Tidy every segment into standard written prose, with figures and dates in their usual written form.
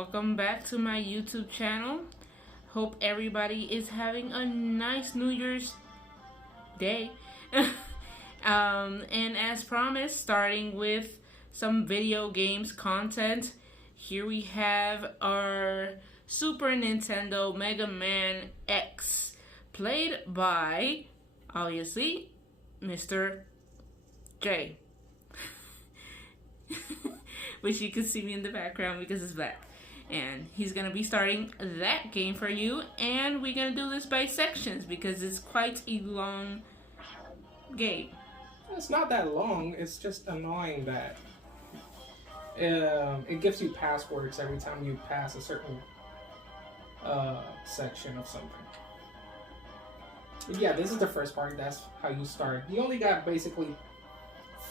welcome back to my YouTube channel. Hope everybody is having a nice New Year's Day. And as promised, starting with some video games content, here we have our Super Nintendo Mega Man X, played by, obviously, Mr. J. Which you can see me in the background because it's black. And he's going to be starting that game for you. And we're going to do this by sections because it's quite a long game. It's not that long, it's just annoying that it gives you passwords every time you pass a certain section of something. But yeah, this is the first part, that's how you start. You only got basically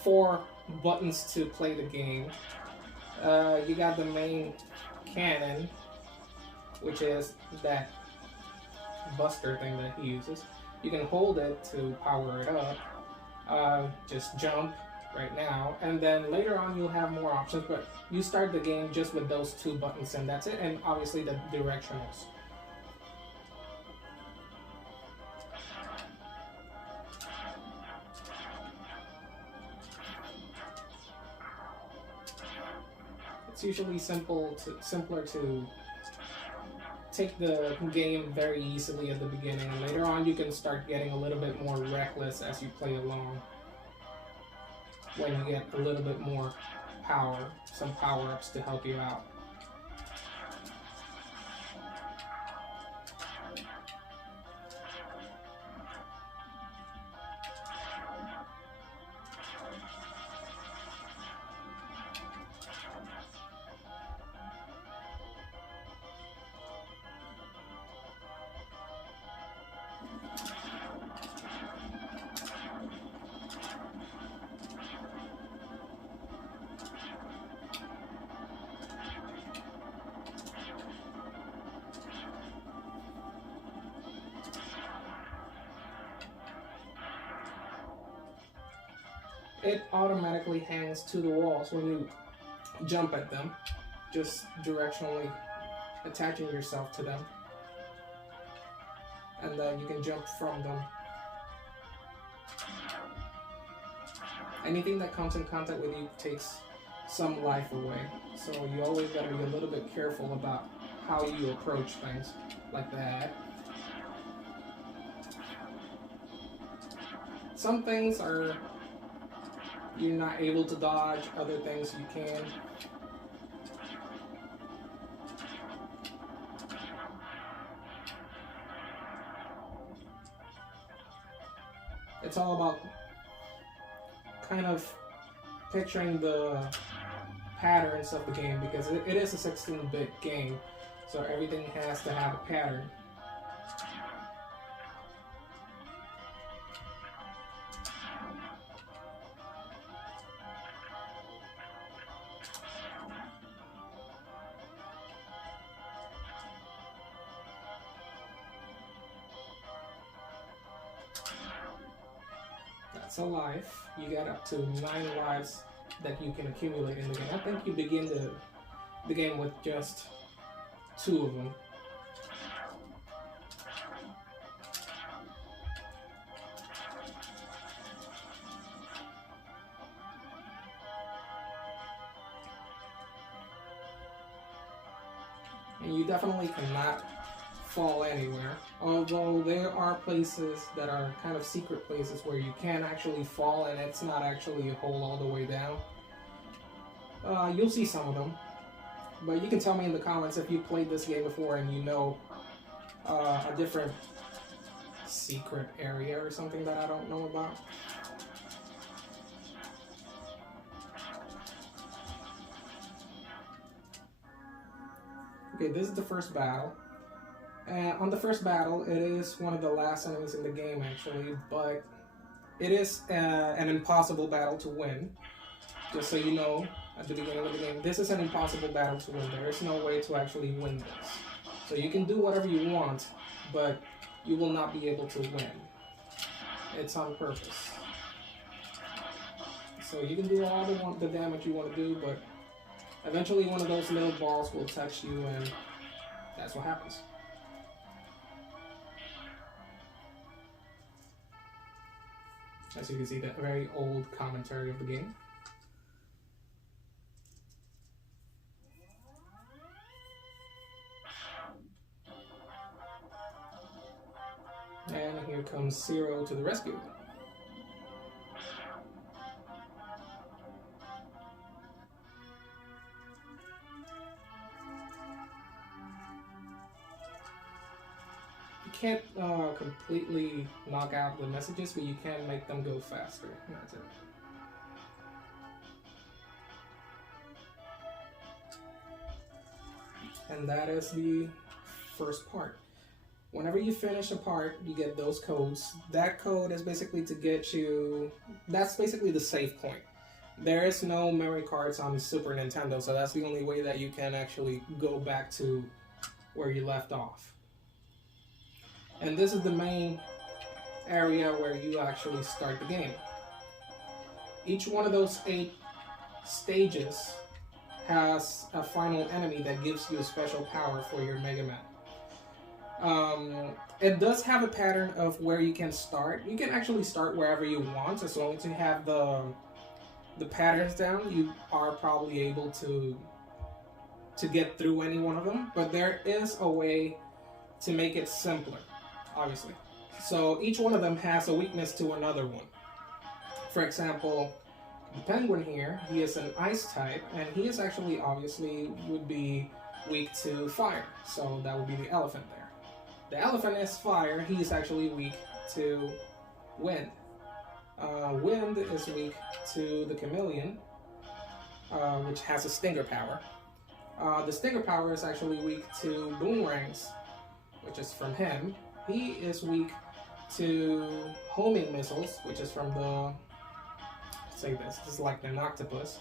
4 buttons to play the game. You got the main cannon, which is that buster thing that he uses. You can hold it to power it up. Just jump right now, and then later on you'll have more options, but you start the game just with those 2 buttons and that's it, and obviously the directionals. It's usually simpler to take the game very easily at the beginning, and later on you can start getting a little bit more reckless as you play along. When you get a little bit more power, some power-ups to help you out. It automatically hangs to the walls when you jump at them, just directionally attaching yourself to them, and then you can jump from them. Anything that comes in contact with you takes some life away, so you always gotta be a little bit careful about how you approach things like that. Some things you're not able to dodge, other things you can. It's all about kind of picturing the patterns of the game, because it is a 16-bit game, so everything has to have a pattern. That's a life. You get up to 9 lives that you can accumulate in the game. I think you begin the game with just 2 of them. And you definitely cannot fall anywhere, although there are places that are kind of secret places where you can actually fall and it's not actually a hole all the way down. You'll see some of them, but you can tell me in the comments if you played this game before and you know a different secret area or something that I don't know about. Okay, this is the first battle. On the first battle, it is one of the last enemies in the game actually, but it is an impossible battle to win. Just so you know, at the beginning of the game, this is an impossible battle to win. There is no way to actually win this. So you can do whatever you want, but you will not be able to win. It's on purpose. So you can do all the damage you want to do, but Eventually one of those little balls will touch you and that's what happens. As you can see, the very old commentary of the game. And here comes Zero to the rescue. You can't completely knock out the messages, but you can make them go faster. That's it. And that is the first part. Whenever you finish a part, you get those codes. That code is basically to get you... That's basically the save point. There is no memory cards on Super Nintendo, so that's the only way that you can actually go back to where you left off. And this is the main area where you actually start the game. Each one of those 8 stages has a final enemy that gives you a special power for your Mega Man. It does have a pattern of where you can start. You can actually start wherever you want, as long as you have the patterns down. You are probably able to get through any one of them, but there is a way to make it simpler, obviously. So each one of them has a weakness to another one. For example, the penguin here, he is an ice type, and he is actually obviously would be weak to fire, so that would be the elephant there. The elephant is fire, he is actually weak to wind. Wind is weak to the chameleon, which has a stinger power. The stinger power is actually weak to boomerangs, which is from him. He is weak to homing missiles, which is from the... Say this is like an octopus.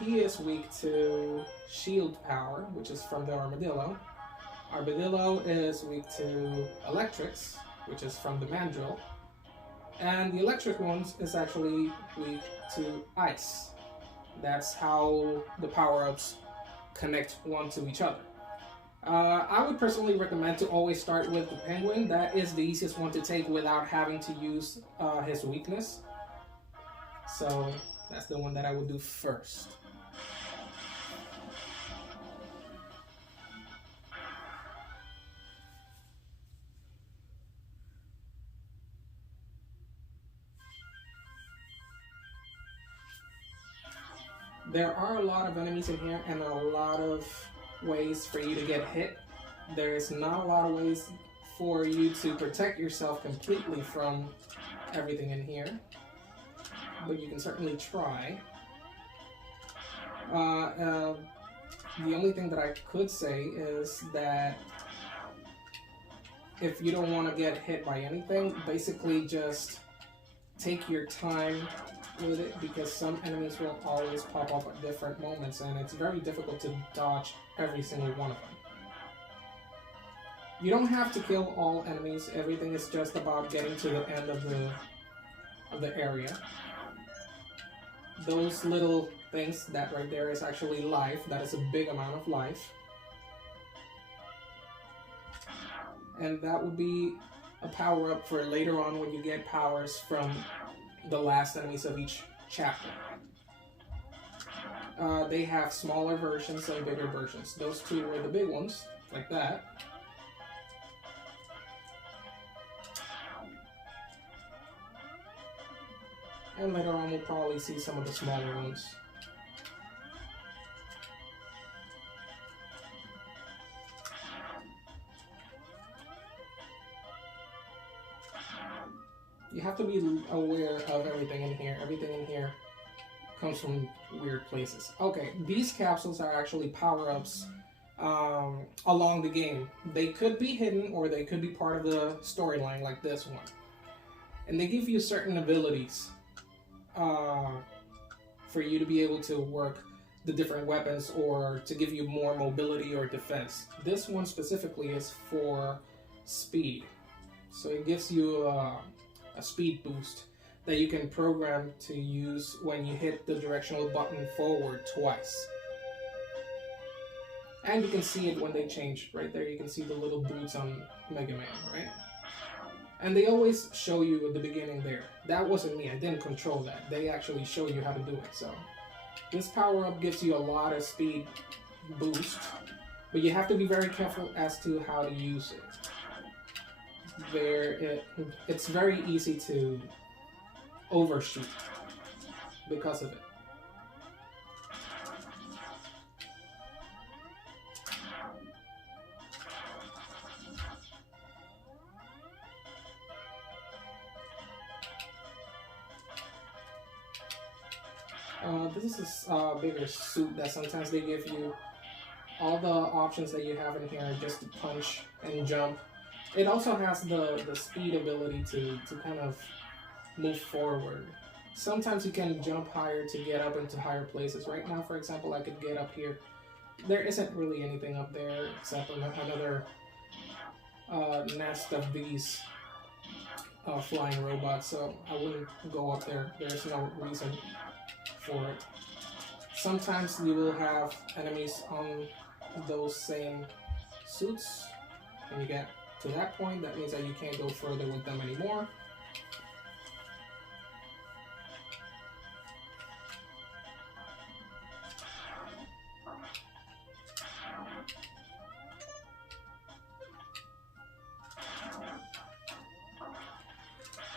He is weak to shield power, which is from the armadillo. Armadillo is weak to electrics, which is from the mandrill. And the electric ones is actually weak to ice. That's how the power-ups connect one to each other. I would personally recommend to always start with the penguin. That is the easiest one to take without having to use his weakness. So that's the one that I would do first. There are a lot of enemies in here and a lot of ways for you to get hit. There is not a lot of ways for you to protect yourself completely from everything in here, but you can certainly try. The only thing that I could say is that if you don't want to get hit by anything, basically just take your time with it, because some enemies will always pop up at different moments and it's very difficult to dodge every single one of them. You don't have to kill all enemies, everything is just about getting to the end of the area. Those little things, that right there is actually life, that is a big amount of life. And that would be a power-up for later on when you get powers from the last enemies of each chapter. They have smaller versions and bigger versions. Those two were the big ones, like that. And later on we'll probably see some of the smaller ones. You have to be aware of everything in here. Everything in here comes from weird places. Okay, these capsules are actually power-ups along the game. They could be hidden or they could be part of the storyline, like this one. And they give you certain abilities for you to be able to work the different weapons or to give you more mobility or defense. This one specifically is for speed. So it gives you a speed boost that you can program to use when you hit the directional button forward twice. And you can see it when they change. Right there, you can see the little boots on Mega Man, right? And they always show you at the beginning there. That wasn't me. I didn't control that. They actually show you how to do it. So this power-up gives you a lot of speed boost. But you have to be very careful as to how to use it. It's very easy to overshoot because of it. This is a bigger suit that sometimes they give you. All the options that you have in here are just to punch and jump. It also has the speed ability to kind of move forward. Sometimes you can jump higher to get up into higher places. Right now, for example, I could get up here. There isn't really anything up there except another nest of these flying robots, so I wouldn't go up there. There's no reason for it. Sometimes you will have enemies on those same suits. When you get to that point, that means that you can't go further with them anymore.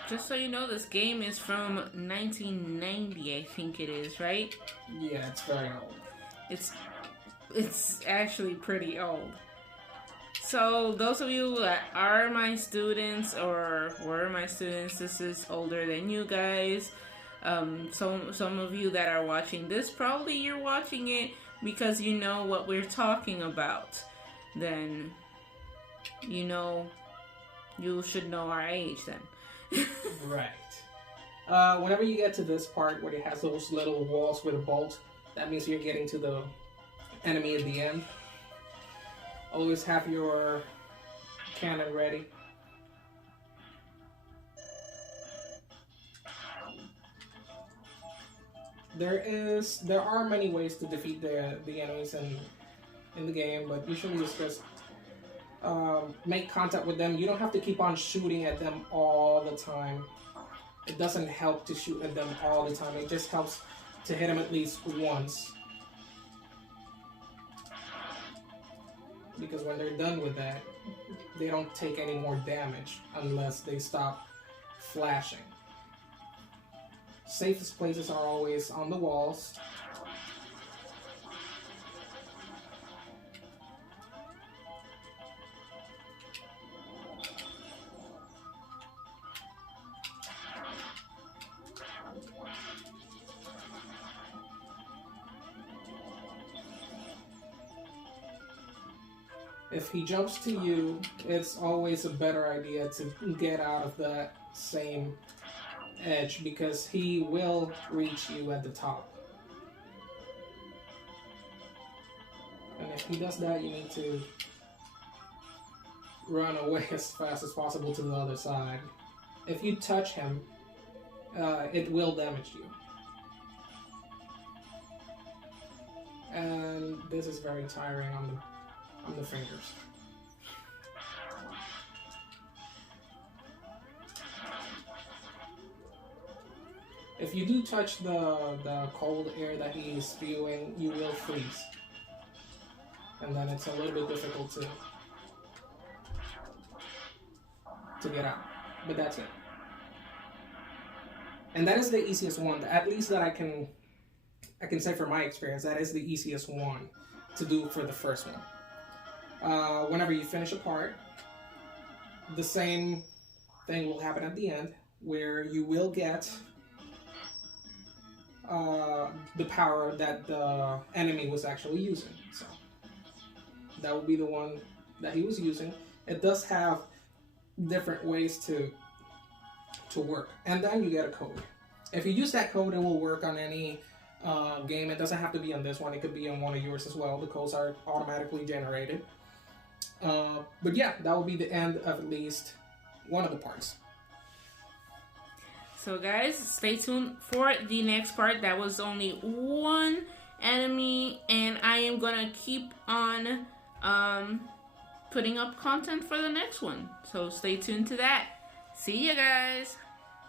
Just so you know, this game is from 1990, I think it is, right? Yeah, it's very old. It's actually pretty old. So those of you that are my students or were my students, this is older than you guys. Some of you that are watching this, probably you're watching it because you know what we're talking about. Then you should know our age then. Right. Whenever you get to this part where it has those little walls with a bolt, that means you're getting to the enemy at the end. Always have your cannon ready. There are many ways to defeat the enemies in the game, but usually it's just make contact with them. You don't have to keep on shooting at them all the time. It doesn't help to shoot at them all the time. It just helps to hit them at least once. Because when they're done with that, they don't take any more damage unless they stop flashing. Safest places are always on the walls. If he jumps to you, it's always a better idea to get out of that same edge because he will reach you at the top. And if he does that, you need to run away as fast as possible to the other side. If you touch him, it will damage you. And this is very tiring on the fingers. If you do touch the cold air that he is spewing, you will freeze. And then it's a little bit difficult to get out. But that's it. And that is the easiest one, at least that I can say from my experience, that is the easiest one to do for the first one. Whenever you finish a part, the same thing will happen at the end, where you will get the power that the enemy was actually using. So that would be the one that he was using. It does have different ways to work, and then you get a code. If you use that code, it will work on any game. It doesn't have to be on this one. It could be on one of yours as well. The codes are automatically generated. But yeah, that will be the end of at least one of the parts. So guys, stay tuned for the next part. That was only one enemy, and I am gonna keep on putting up content for the next one. So stay tuned to that. See you guys.